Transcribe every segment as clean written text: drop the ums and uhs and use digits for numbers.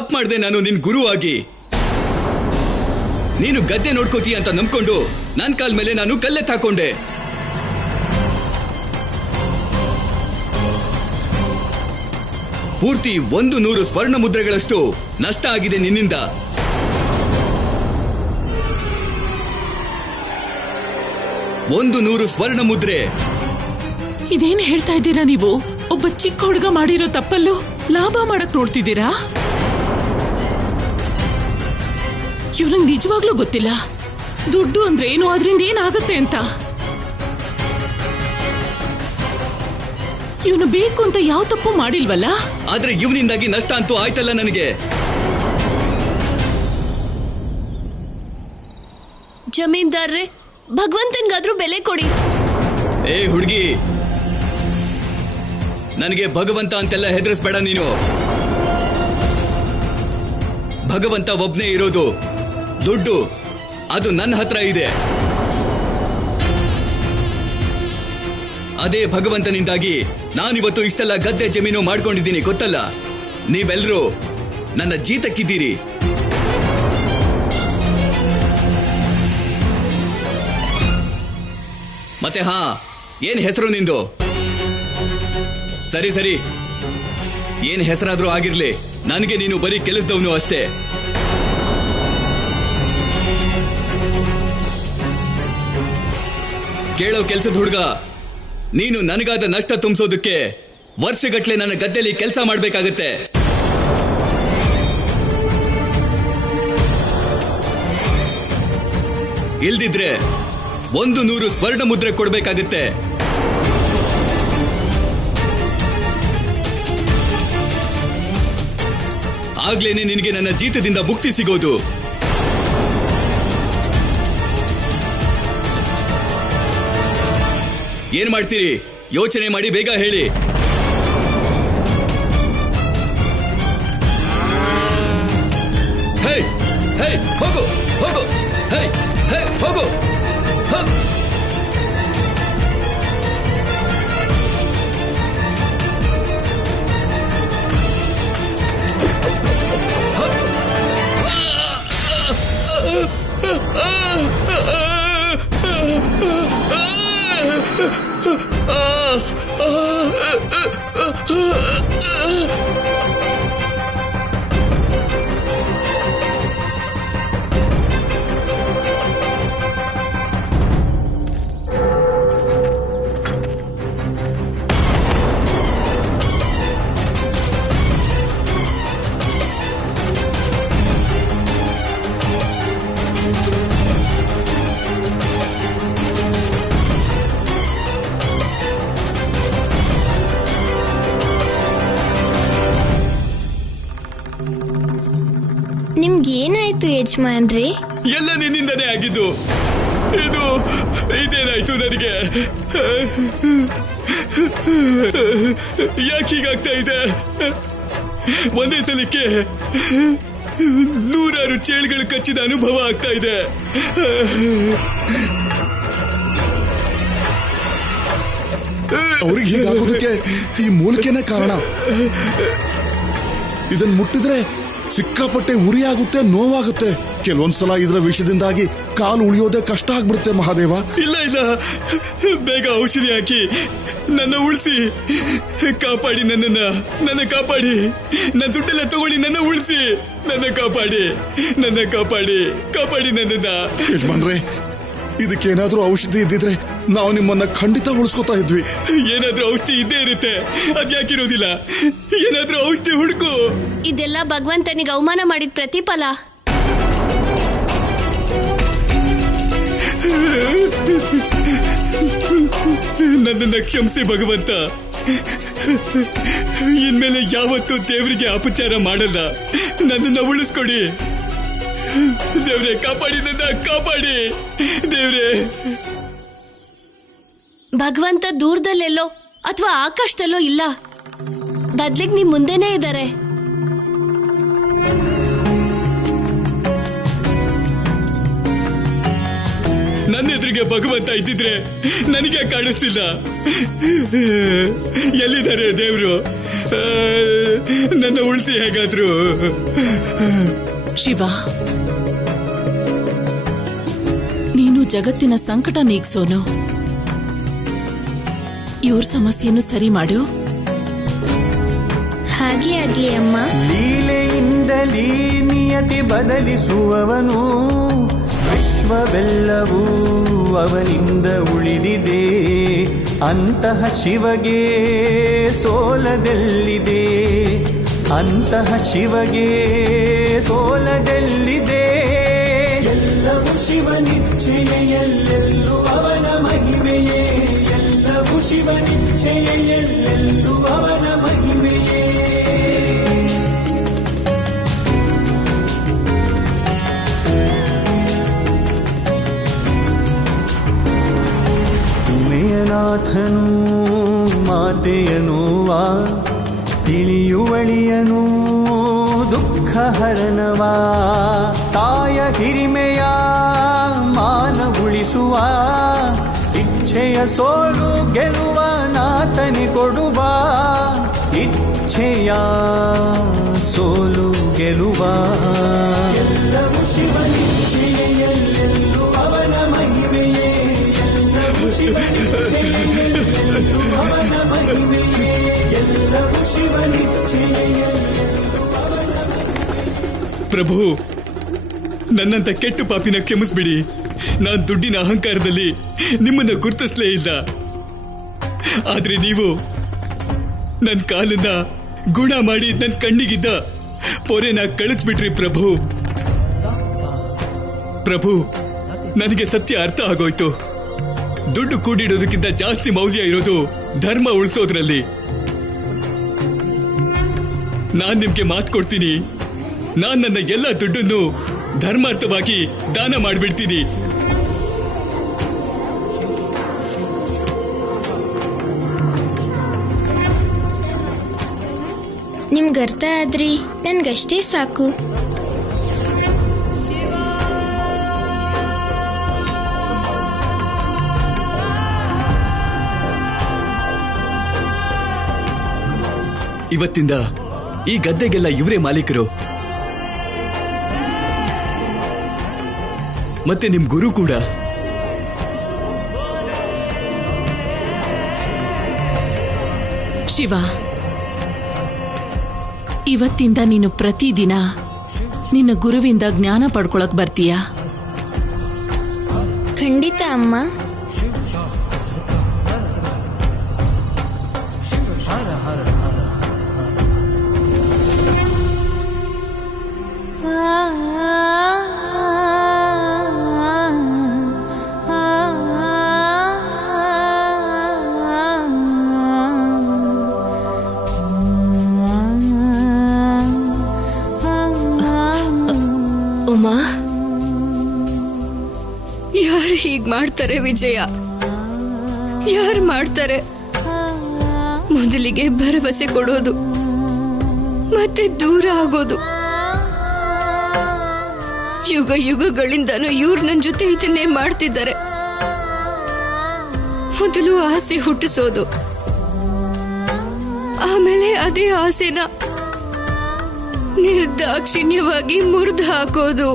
ತಪ್ಪು ಮಾಡಿದೆ ನಾನು ನಿನ್ ಗುರು ಆಗಿ. ನೀನು ಗದ್ದೆ ನೋಡ್ಕೋತೀಯ ಅಂತ ನಂಬ್ಕೊಂಡು ನನ್ನ ಕಾಲ್ ಮೇಲೆ ನಾನು ಕಲ್ಲೆತ್ತಾಕೊಂಡೆ. ಪೂರ್ತಿ 100 ಸ್ವರ್ಣ ಮುದ್ರೆಗಳಷ್ಟು ನಷ್ಟ ಆಗಿದೆ ನಿನ್ನಿಂದ. 100 ಸ್ವರ್ಣ ಮುದ್ರೆ. ಇದೇನ್ ಹೇಳ್ತಾ ಇದ್ದೀರಾ ನೀವು? ಒಬ್ಬ ಚಿಕ್ಕ ಹುಡುಗ ಮಾಡಿರೋ ತಪ್ಪಲ್ಲೂ ಲಾಭ ಮಾಡಕ್ ನೋಡ್ತಿದ್ದೀರಾ? ಇವ್ರಂಗ್ ನಿಜವಾಗ್ಲೂ ಗೊತ್ತಿಲ್ಲ ದುಡ್ಡು ಅಂದ್ರೆ ಏನು, ಅದ್ರಿಂದ ಏನಾಗತ್ತೆ ಅಂತ. ಇವನು ಬೇಕು ಅಂತ ಯಾವ ತಪ್ಪು ಮಾಡಿಲ್ವಲ್ಲ. ಆದ್ರೆ ಇವನಿಂದಾಗಿ ನಷ್ಟ ಅಂತೂ ಆಯ್ತಲ್ಲ ನನಗೆ. ಜಮೀನ್ದಾರ್ರೆ, ಭಗವಂತನ್ಗಾದ್ರೂ ಬೆಲೆ ಕೊಡಿ. ಏ ಹುಡುಗಿ, ನನಗೆ ಭಗವಂತ ಅಂತೆಲ್ಲ ಹೆದರಿಸ್ಬೇಡ ನೀನು. ಭಗವಂತ ಒಬ್ನೇ ಇರೋದು. ದುಡ್ಡು ಅದು ನನ್ನ ಹತ್ರ ಇದೆ. ಅದೇ ಭಗವಂತನಿಂದಾಗಿ ನಾನಿವತ್ತು ಇಷ್ಟೆಲ್ಲ ಗದ್ದೆ ಜಮೀನು ಮಾಡ್ಕೊಂಡಿದ್ದೀನಿ ಗೊತ್ತಲ್ಲ. ನೀವೆಲ್ಲರೂ ನನ್ನ ಜೀತಕ್ಕಿದ್ದೀರಿ. ಮತ್ತೆ ಹಾ, ಏನ್ ಹೆಸರು ನಿಂದು? ಸರಿ ಸರಿ, ಏನ್ ಹೆಸರಾದ್ರೂ ಆಗಿರ್ಲಿ, ನನಗೆ ನೀನು ಬರೀ ಕೆಲಸದವನು ಅಷ್ಟೇ. ಕೇಳೋ ಕೆಲ್ಸದ ಹುಡುಗ, ನೀನು ನನಗಾದ ನಷ್ಟ ತುಂಬಿಸೋದಕ್ಕೆ ವರ್ಷಗಟ್ಲೆ ನನ್ನ ಗದ್ದೆಯಲ್ಲಿ ಕೆಲಸ ಮಾಡ್ಬೇಕಾಗತ್ತೆ. ಇಲ್ದಿದ್ರೆ 100 ಸ್ವರ್ಣ ಮುದ್ರೆ ಕೊಡ್ಬೇಕಾಗತ್ತೆ. ಆಗ್ಲೇನೆ ನಿನಗೆ ನನ್ನ ಜೀತದಿಂದ ಮುಕ್ತಿ ಸಿಗೋದು. ಏನ್ ಮಾಡ್ತೀರಿ? ಯೋಚನೆ ಮಾಡಿ ಬೇಗ ಹೇಳಿ. ಹೇ ಹೇ, ಹೋಗು ಹೋಗು, ಹೇ ಹೇ, ಹೋಗು ಹೋಗು. ನಿಮ್ಗೇನಾಯ್ತು ಯಜಮಾನ್ರಿ? ಎಲ್ಲ ನಿನ್ನಿಂದನೇ ಆಗಿದ್ದು. ಇದೇನಾಯ್ತು ನನಗೆ? ಯಾಕೆ ಹೀಗಾಗ್ತಾ ಇದೆ? ಒಂದೇ ಸಲಕ್ಕೆ 100 ಚೇಳುಗಳು ಕಚ್ಚಿದ ಅನುಭವ ಆಗ್ತಾ ಇದೆ. ಅವ್ರಿಗೆ ಹೀಗಾಗೋದಕ್ಕೆ ಈ ಮೂಲಿಕೆನೇ ಕಾರಣ. ಇದನ್ನ ಮುಟ್ಟಿದ್ರೆ ಸಿಕ್ಕಾಪಟ್ಟೆ ಉರಿ ಆಗುತ್ತೆ, ನೋವಾಗುತ್ತೆ. ಕೆಲವೊಂದ್ಸಲ ಇದರ ವಿಷದಿಂದಾಗಿ ಕಾಲು ಉಳಿಯೋದೇ ಕಷ್ಟ ಆಗ್ಬಿಡುತ್ತೆ ಮಹಾದೇವ. ಇಲ್ಲ ಇಲ್ಲ, ಬೇಗ ಔಷಧಿ ಹಾಕಿ ನನ್ನ ಉಳಿಸಿ, ಕಾಪಾಡಿ ನನ್ನ ಕಾಪಾಡಿ. ನನ್ನ ದುಡ್ಡೆಲ್ಲ ತಗೊಳ್ಳಿ, ನನ್ನ ಉಳಿಸಿ, ನನ್ನ ಕಾಪಾಡಿ ನನ್ನನ್ನ. ಯಜಮಾನ್ರೆ, ಇದಕ್ಕೇನಾದ್ರೂ ಔಷಧಿ ಇದ್ದಿದ್ರೆ ನಾವು ನಿಮ್ಮನ್ನ ಖಂಡಿತ ಉಳಿಸ್ಕೊತಾ ಇದ್ವಿ. ಏನಾದ್ರೂ ಔಷಧಿ ಇದ್ದೇ ಇರುತ್ತೆ, ಅದ್ಯಾಕಿರೋದಿಲ್ಲ? ಏನಾದ್ರೂ ಔಷಧಿ ಹುಡುಕು. ಇದೆಲ್ಲ ಭಗವಂತನಿಗೆ ಅವಮಾನ ಮಾಡಿದ ಪ್ರತಿಫಲ. ನನ್ನನ್ನ ಕ್ಷಮಿಸಿ ಭಗವಂತ. ಇನ್ಮೇಲೆ ಯಾವತ್ತೂ ದೇವರಿಗೆ ಅಪಚಾರ ಮಾಡಲ್ಲ. ನನ್ನನ್ನ ಉಳಿಸ್ಕೊಡಿ ದೇವ್ರೆ, ಕಾಪಾಡಿ, ಕಾಪಾಡಿ ದೇವ್ರೆ. ಭಗವಂತ ದೂರದಲ್ಲೆಲ್ಲೋ ಅಥವಾ ಆಕಾಶದಲ್ಲೋ ಇಲ್ಲ, ಬದ್ಲಿಗೆ ನಿಮ್ ಮುಂದೆನೇ ಇದ್ದಾರೆ. ನನ್ನ ಎದುರಿಗೆ ಭಗವಂತ ಇದ್ದಿದ್ರೆ ನನಗೆ ಕಾಣಿಸ್ತಿಲ್ಲ. ಎಲ್ಲಿದ್ದಾರೆ ದೇವ್ರು? ನನ್ನ ಉಳಿಸಿ ಹೇಗಾದ್ರು. ಶಿವ, ನೀನು ಜಗತ್ತಿನ ಸಂಕಟ ನೀಗ್ಸೋನು. ಇವ್ರ ಸಮಸ್ಯೆಯನ್ನು ಸರಿ ಮಾಡು. ಹಾಗೆ ಆಗ್ಲಿ ಅಮ್ಮ. ಲೀಲೆಯಿಂದಲೀ ನಿಯತಿ ಬದಲಿಸುವವನು, ವಿಶ್ವವೆಲ್ಲವೂ ಅವನಿಂದ ಉಳಿದಿದೆ. ಅಂತಹ ಶಿವಗೆ ಸೋಲದೆಲ್ಲಿದೆ, ಅಂತಹ ಶಿವಗೆ ಸೋಲದೆಲ್ಲಿದೆ. ಎಲ್ಲವೂ ಶಿವನಿಚ್ಛೆಯೇ, ಎಲ್ಲೆಲ್ಲೂ ಅವನ ಮಹಿಮೆಯೇ. ಎಲ್ಲವೂ ಶಿವನಿಚ್ಛೆಯೇ, ಎಲ್ಲೆಲ್ಲೂ ಅವನ ಮಹಿಮೆಯೇ. ನಾಥನು ಮಾತೆಯನುವ, ತಿಳಿಯುವಳಿಯನು ದುಃಖ ಹರನವ. ತಾಯ ಹಿರಿಮೆಯ ಮಾನ ಉಳಿಸುವ, ಇಚ್ಛೆಯ ಸೋಲು ಗೆಲುವ ನಾಥನಿ ಕೊಡುವ. ಇಚ್ಛೆಯ ಸೋಲು ಗೆಲುವ. ಎಲ್ಲವೂ ಶಿವನಿಚ್ಛೆಯೇ, ಎಲ್ಲೆಲ್ಲೂ ಅವನ ಮಹಿಮೆಯೇ. ಎಲ್ಲವೂ ಶಿವನಿಚ್ಛೆಯೇ, ಎಲ್ಲೆಲ್ಲೂ ಅವನ ಮಹಿಮೆಯೇ. ಎಲ್ಲವೂ ಶಿವನಿಚ್ಛೆಯೇ, ಎಲ್ಲೆಲ್ಲೂ ಅವನ ಮಹಿಮೆಯೇ. ಪ್ರಭು, ನನ್ನಂತ ಕೆಟ್ಟ ಪಾಪಿನ ಕ್ಷಮಿಸ್ಬಿಡಿ. ನಾನ್ ದುಡ್ಡಿನ ಅಹಂಕಾರದಲ್ಲಿ ನಿಮ್ಮನ್ನ ಗುರ್ತಿಸ್ಲೇ ಇಲ್ಲ. ಆದ್ರೆ ನೀವು ನನ್ನ ಕಾಲನ್ನ ಗುಣ ಮಾಡಿ ನನ್ನ ಕಣ್ಣಿಗಿದ್ದ ಪೊರೆನ ಕಳಿಸ್ಬಿಟ್ರಿ ಪ್ರಭು. ಪ್ರಭು, ನನಗೆ ಸತ್ಯ ಅರ್ಥ ಆಗೋಯ್ತು. ದುಡ್ಡು ಕೂಡಿಡೋದಕ್ಕಿಂತ ಜಾಸ್ತಿ ಮೌಲ್ಯ ಇರೋದು ಧರ್ಮ ಉಳಿಸೋದ್ರಲ್ಲಿ. ನಾನ್ ನಿಮ್ಗೆ ಮಾತು ಕೊಡ್ತೀನಿ, ನಾನ್ ನನ್ನ ಎಲ್ಲ ದುಡ್ಡನ್ನು ಧರ್ಮಾರ್ಥವಾಗಿ ದಾನ ಮಾಡಿಬಿಡ್ತೀನಿ. ನಿಮ್ಗೆ ಅರ್ಥ ಆದ್ರಿ, ನನ್ಗಷ್ಟೇ ಸಾಕು. ಇವತ್ತಿಂದ ಈ ಗದ್ದೆಗೆಲ್ಲ ಇವರೇ ಮಾಲೀಕರು. ಮತ್ತೆ ನಿಮ್ ಗುರು ಕೂಡ. ಶಿವ, ಇವತ್ತಿಂದ ನೀನು ಪ್ರತಿದಿನ ನಿನ್ನ ಗುರುವಿಂದ ಜ್ಞಾನ ಪಡ್ಕೊಳಕ್ ಬರ್ತೀಯಾ? ಖಂಡಿತ ಅಮ್ಮ. ಉಮಾ, ಯಾರು ಹೀಗ್ ಮಾಡ್ತಾರೆ ವಿಜಯ? ಯಾರು ಮಾಡ್ತಾರೆ? ಮೊದಲಿಗೆ ಭರವಸೆ ಕೊಡೋದು, ಮತ್ತೆ ದೂರ ಆಗೋದು. ಯುಗ ಯುಗಗಳಿಂದನೂ ಇವ್ರು ನನ್ನ ಜೊತೆ ಇದನ್ನೇ ಮಾಡ್ತಿದ್ದಾರೆ. ಮೊದಲು ಆಸೆ ಹುಟ್ಟಿಸೋದು, ಆಮೇಲೆ ಅದೇ ಆಸೆನ ನಿರ್ದಾಕ್ಷಿಣ್ಯವಾಗಿ ಮುರಿದು ಹಾಕೋದು.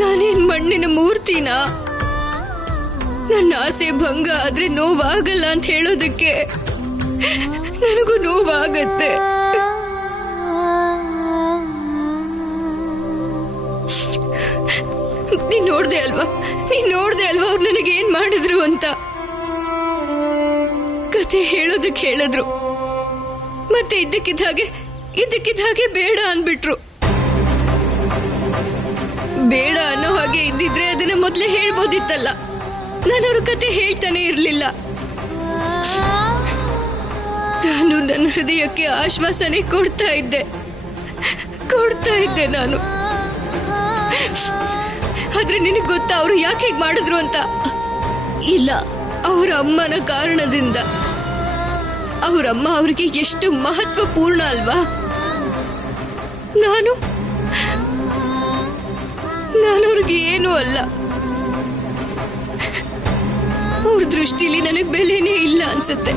ನಾನೇನ್ ಮಣ್ಣಿನ ಮೂರ್ತಿನ? ನನ್ನ ಆಸೆ ಭಂಗ ಆದ್ರೆ ನೋವಾಗಲ್ಲ ಅಂತ ಹೇಳೋದಕ್ಕೆ ನನಗೂ ನೋವಾಗತ್ತೆ. ನೀನ್ ನೋಡ್ದೆ ಅಲ್ವಾ ಅವ್ರು ನನಗೆ ಏನ್ ಮಾಡಿದ್ರು ಅಂತ? ಕತೆ ಹೇಳೋದಕ್ಕೆ ಹೇಳಿದ್ರು, ಮತ್ತೆ ಇದ್ದಕ್ಕಿದ್ದ ಹಾಗೆ ಬೇಡ ಅಂದ್ಬಿಟ್ರು. ಬೇಡ ಅನ್ನೋ ಹಾಗೆ ಇದ್ದಿದ್ರೆ ಅದನ್ನ ಮೊದಲೇ ಹೇಳ್ಬೋದಿತ್ತಲ್ಲ. ನಾನು ಅವ್ರ ಕತೆ ಹೇಳ್ತಾನೆ ಇರ್ಲಿಲ್ಲ. ನಾನು ನನ್ನ ಹೃದಯಕ್ಕೆ ಆಶ್ವಾಸನೆ ಕೊಡ್ತಾ ಇದ್ದೆ ನಾನು. ಆದ್ರೆ ನಿನಗೆ ಗೊತ್ತಾ ಅವ್ರು ಯಾಕೆ ಹೀಗೆ ಮಾಡಿದ್ರು ಅಂತ? ಇಲ್ಲ, ಅವರ ಅಮ್ಮನ ಕಾರಣದಿಂದ. ಅವರಮ್ಮ ಅವ್ರಿಗೆ ಎಷ್ಟು ಮಹತ್ವಪೂರ್ಣ ಅಲ್ವಾ? ನಾನು ಅವ್ರಿಗೆ ಏನೂ ಅಲ್ಲ. ಅವ್ರ ದೃಷ್ಟಿಲಿ ನನಗೆ ಬೆಲೆನೇ ಇಲ್ಲ ಅನ್ಸುತ್ತೆ.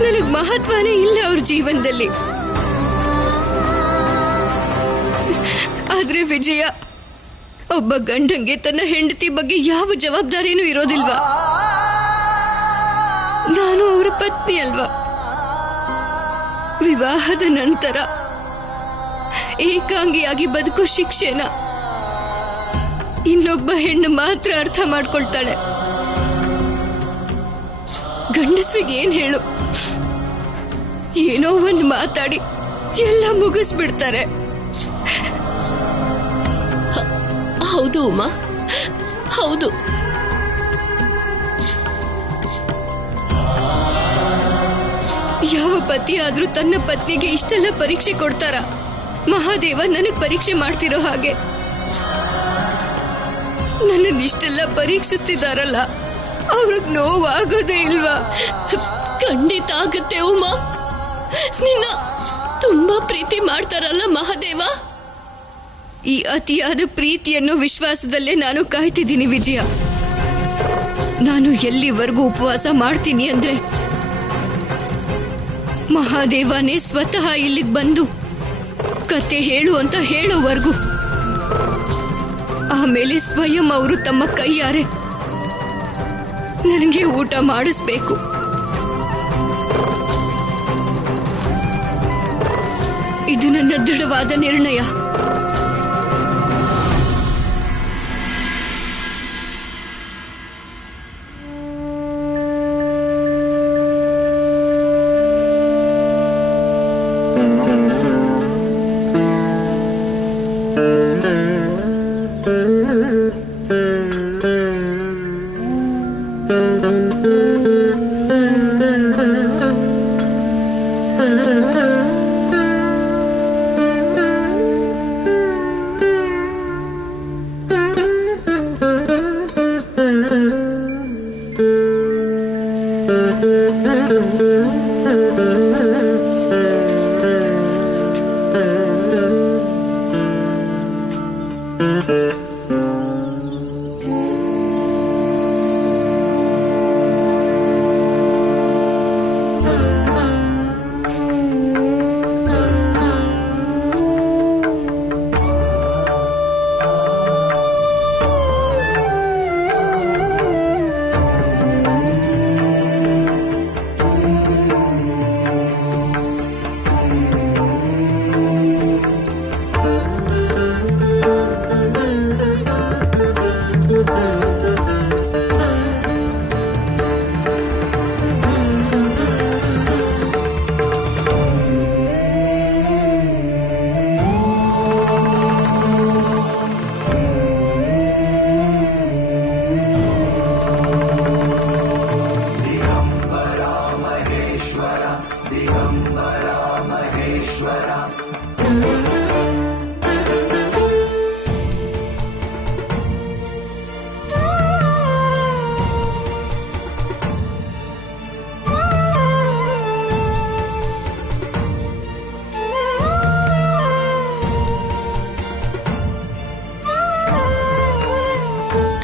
ನನಗ್ ಮಹತ್ವನೇ ಇಲ್ಲ ಅವ್ರ ಜೀವನದಲ್ಲಿ. ಆದ್ರೆ ವಿಜಯ, ಒಬ್ಬ ಗಂಡಂಗೆ ತನ್ನ ಹೆಂಡತಿ ಬಗ್ಗೆ ಯಾವ ಜವಾಬ್ದಾರಿನೂ ಇರೋದಿಲ್ವಾ? ನಾನು ಅವರ ಪತ್ನಿ ಅಲ್ವಾ? ವಿವಾಹದ ನಂತರ ಏಕಾಂಗಿಯಾಗಿ ಬದುಕೋ ಶಿಕ್ಷೆನ ಇನ್ನೊಬ್ಬ ಹೆಣ್ಣು ಮಾತ್ರ ಅರ್ಥ ಮಾಡ್ಕೊಳ್ತಾಳೆ. ಗಂಡಸ್ರಿಗೆ ಏನ್ ಹೇಳು, ಏನೋ ಒಂದು ಮಾತಾಡಿ ಎಲ್ಲ ಮುಗಿಸ್ಬಿಡ್ತಾರೆ. ಹೌದು ಉಮಾ, ಹೌದು. ಯಾವ ಪತಿ ಆದ್ರೂ ತನ್ನ ಪತ್ನಿಗೆ ಇಷ್ಟೆಲ್ಲ ಪರೀಕ್ಷೆ ಕೊಡ್ತಾರ? ಮಹಾದೇವ ನನಗ್ ಪರೀಕ್ಷೆ ಮಾಡ್ತಿರೋ ಹಾಗೆ ನನ್ನ ಇಷ್ಟೆಲ್ಲ ಪರೀಕ್ಷಿಸ್ತಿದಾರಲ್ಲ, ಅವ್ರಿಗೆ ನೋವಾಗೋದೇ ಇಲ್ವಾ? ಖಂಡಿತ ಆಗುತ್ತೆ ಉಮಾ. ನಿನ್ನ ತುಂಬಾ ಪ್ರೀತಿ ಮಾಡ್ತಾರಲ್ಲ ಮಹಾದೇವ. ಈ ಅತಿಯಾದ ಪ್ರೀತಿಯನ್ನು ವಿಶ್ವಾಸದಲ್ಲೇ ನಾನು ಕಾಯ್ತಿದ್ದೀನಿ ವಿಜಯ. ನಾನು ಎಲ್ಲಿವರೆಗೂ ಉಪವಾಸ ಮಾಡ್ತೀನಿ ಅಂದ್ರೆ ಮಹಾದೇವನೇ ಸ್ವತಃ ಇಲ್ಲಿಗೆ ಬಂದು ಕತೆ ಹೇಳು ಅಂತ ಹೇಳೋವರೆಗೂ. ಆಮೇಲೆ ಸ್ವಯಂ ಅವರು ತಮ್ಮ ಕೈಯಾರೆ ನನಗೆ ಊಟ ಮಾಡಿಸ್ಬೇಕು. ಇದು ನನ್ನ ದೃಢವಾದ ನಿರ್ಣಯ.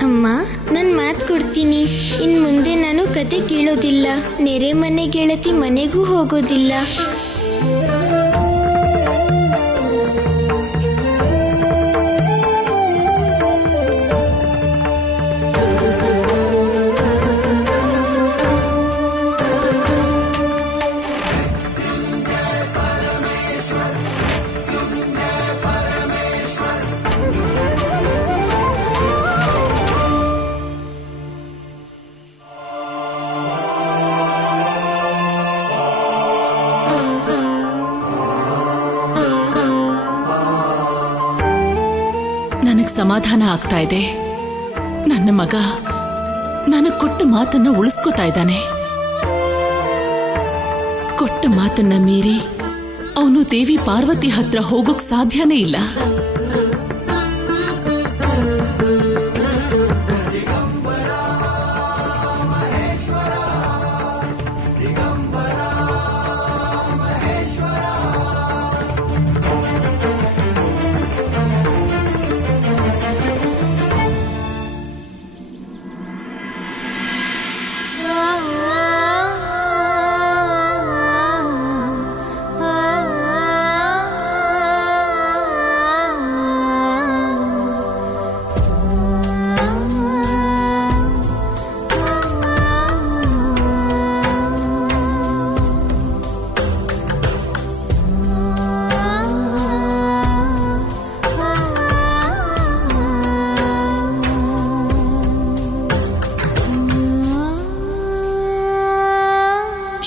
ಅಮ್ಮ, ನಾನು ಮಾತು ಕೊಡ್ತೀನಿ. ಇನ್ನು ಮುಂದೆ ನಾನು ಕತೆ ಕೇಳೋದಿಲ್ಲ. ನೆರೆ ಮನೆ ಗೆಳತಿ ಮನೆಗೂ ಹೋಗೋದಿಲ್ಲ. ನನಗ್ ಸಮಾಧಾನ ಆಗ್ತಾ ಇದೆ. ನನ್ನ ಮಗ ನನಗ್ ಕೊಟ್ಟ ಮಾತನ್ನ ಉಳಿಸ್ಕೋತಾ ಇದ್ದಾನೆ. ಕೊಟ್ಟ ಮಾತನ್ನ ಮೀರಿ ಅವನು ದೇವಿ ಪಾರ್ವತಿ ಹತ್ರ ಹೋಗೋಕ್ ಸಾಧ್ಯನೇ ಇಲ್ಲ.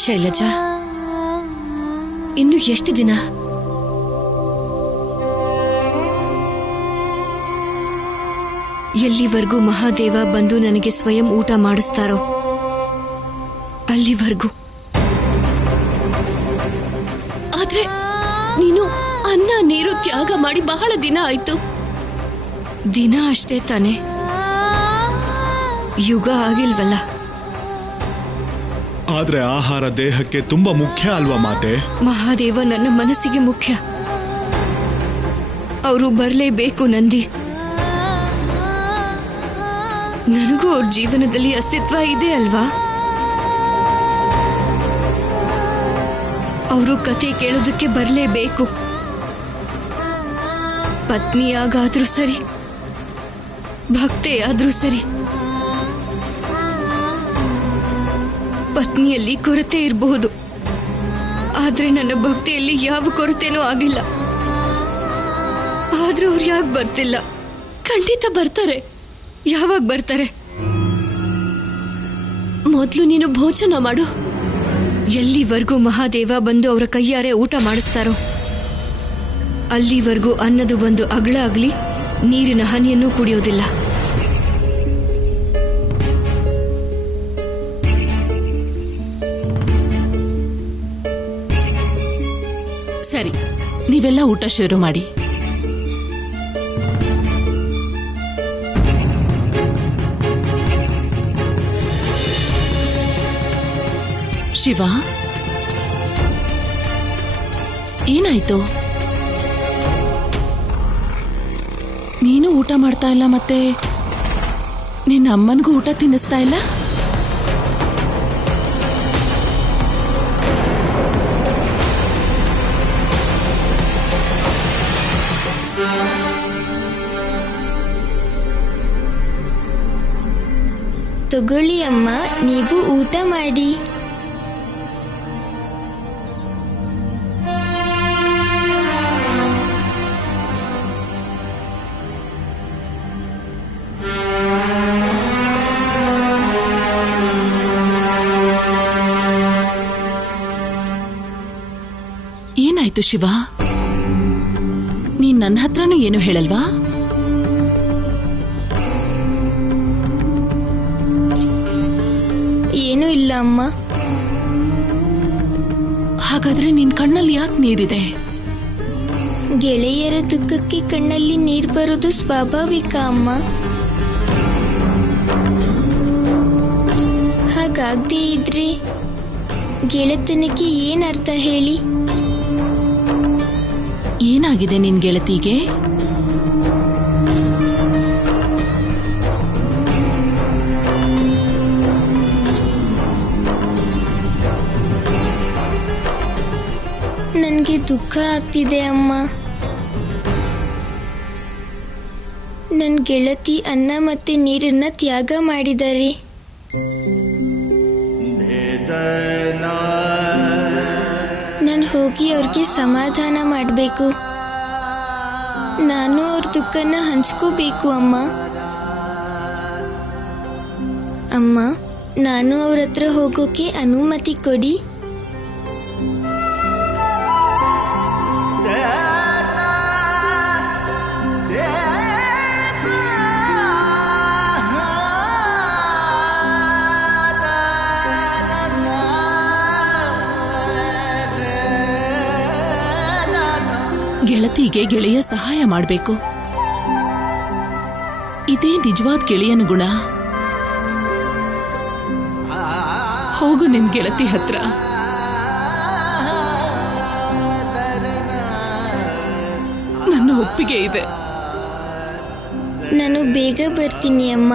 ಶೈಲಜಾ, ಇನ್ನು ಎಷ್ಟು ದಿನ? ಎಲ್ಲಿವರೆಗೂ ಮಹಾದೇವ ಬಂದು ನನಗೆ ಸ್ವಯಂ ಊಟ ಮಾಡಿಸ್ತಾರೋ ಅಲ್ಲಿವರೆಗೂ. ಆದ್ರೆ ನೀನು ಅನ್ನ ನೀರು ತ್ಯಾಗ ಮಾಡಿ ಬಹಳ ದಿನ ಆಯ್ತು. ದಿನ ಅಷ್ಟೇ ತಾನೆ, ಯುಗ ಆಗಿಲ್ವಲ್ಲ. ಆದ್ರೆ ಆಹಾರ ದೇಹಕ್ಕೆ ತುಂಬಾ ಮುಖ್ಯ ಅಲ್ವಾ ಮಾತೆ? ಮಹಾದೇವ ನನ್ನ ಮನಸ್ಸಿಗೆ ಮುಖ್ಯ. ಅವರು ಬರಲೇಬೇಕು ನಂದಿ. ನನಗೂ ಅವ್ರ ಜೀವನದಲ್ಲಿ ಅಸ್ತಿತ್ವ ಇದೆ ಅಲ್ವಾ? ಅವರು ಕತೆ ಕೇಳೋದಕ್ಕೆ ಬರಲೇಬೇಕು. ಪತ್ನಿಯಾಗಾದ್ರೂ ಸರಿ, ಭಕ್ತೆಯಾದ್ರೂ ಸರಿ. ಪತ್ನಿಯಲ್ಲಿ ಕೊರತೆ ಇರಬಹುದು, ಆದ್ರೆ ನನ್ನ ಭಕ್ತಿಯಲ್ಲಿ ಯಾವ ಕೊರತೆನೂ ಆಗಿಲ್ಲ. ಆದ್ರೂ ಅವ್ರು ಯಾಕೆ ಬರ್ತಿಲ್ಲ? ಖಂಡಿತ ಬರ್ತಾರೆ. ಯಾವಾಗ ಬರ್ತಾರೆ? ಮೊದ್ಲು ನೀನು ಭೋಜನ ಮಾಡು. ಎಲ್ಲಿವರೆಗೂ ಮಹಾದೇವ ಬಂದು ಅವರ ಕೈಯಾರೆ ಊಟ ಮಾಡಿಸ್ತಾರೋ ಅಲ್ಲಿವರೆಗೂ ಅನ್ನದ ಒಂದು ಅಗಳ ಆಗ್ಲಿ, ನೀರಿನ ಹನಿಯನ್ನು ಕುಡಿಯೋದಿಲ್ಲ. ಸರಿ, ನೀವೆಲ್ಲ ಊಟ ಶುರು ಮಾಡಿ. ಶಿವ, ಏನಾಯ್ತು? ನೀನು ಊಟ ಮಾಡ್ತಾ ಇಲ್ಲ, ಮತ್ತೆ ನಿನ್ನ ಅಮ್ಮನಿಗೂ ಊಟ ತಿನ್ನಿಸ್ತಾ ಇಲ್ಲ? ತಗೊಳ್ಳಿ ಅಮ್ಮ, ನೀವು ಊಟ ಮಾಡಿ. ಏನಾಯ್ತು ಶಿವ? ನೀನ್ ನನ್ನ ಹತ್ರನೂ ಏನು ಹೇಳಲ್ವಾ? ಏನೂ ಇಲ್ಲ ಅಮ್ಮ. ಹಾಗಾದ್ರೆ ನಿನ್ ಕಣ್ಣಲ್ಲಿ ಯಾಕೆ ನೀರಿದೆ? ಗೆಳೆಯರ ದುಃಖಕ್ಕೆ ಕಣ್ಣಲ್ಲಿ ನೀರು ಬರೋದು ಸ್ವಾಭಾವಿಕ ಅಮ್ಮ. ಹಾಗಾಗದೇ ಇದ್ರೆ ಗೆಳೆತನಕ್ಕೆ ಏನ್ ಅರ್ಥ ಹೇಳಿ? ಏನಾಗಿದೆ ನಿನ್ ಗೆಳತಿಗೆ? ನನಗೆ ದುಃಖ ಆಗ್ತಿದೆ ಅಮ್ಮ. ನನ್ನ ಗೆಳತಿ ಅನ್ನ ಮತ್ತೆ ನೀರನ್ನ ತ್ಯಾಗ ಮಾಡಿದ್ದಾರೆ. ನಾನು ಹೋಗಿ ಅವ್ರಿಗೆ ಸಮಾಧಾನ ಮಾಡಬೇಕು. ನಾನು ಅವ್ರ ದುಃಖನ ಹಂಚ್ಕೋಬೇಕು ಅಮ್ಮ. ಅಮ್ಮ, ನಾನು ಅವ್ರ ಹತ್ರ ಹೋಗೋಕೆ ಅನುಮತಿ ಕೊಡಿ. ಗೆಳತಿಗೆ ಗೆಳೆಯ ಸಹಾಯ ಮಾಡಬೇಕು. ಇದೇ ನಿಜವಾದ ಗೆಳೆಯನ ಗುಣ. ಹೋಗು ನಿನ್ ಗೆಳತಿ ಹತ್ರ. ನನ್ನ ಒಪ್ಪಿಗೆ ಇದೆ. ನಾನು ಬೇಗ ಬರ್ತೀನಿ ಅಮ್ಮ.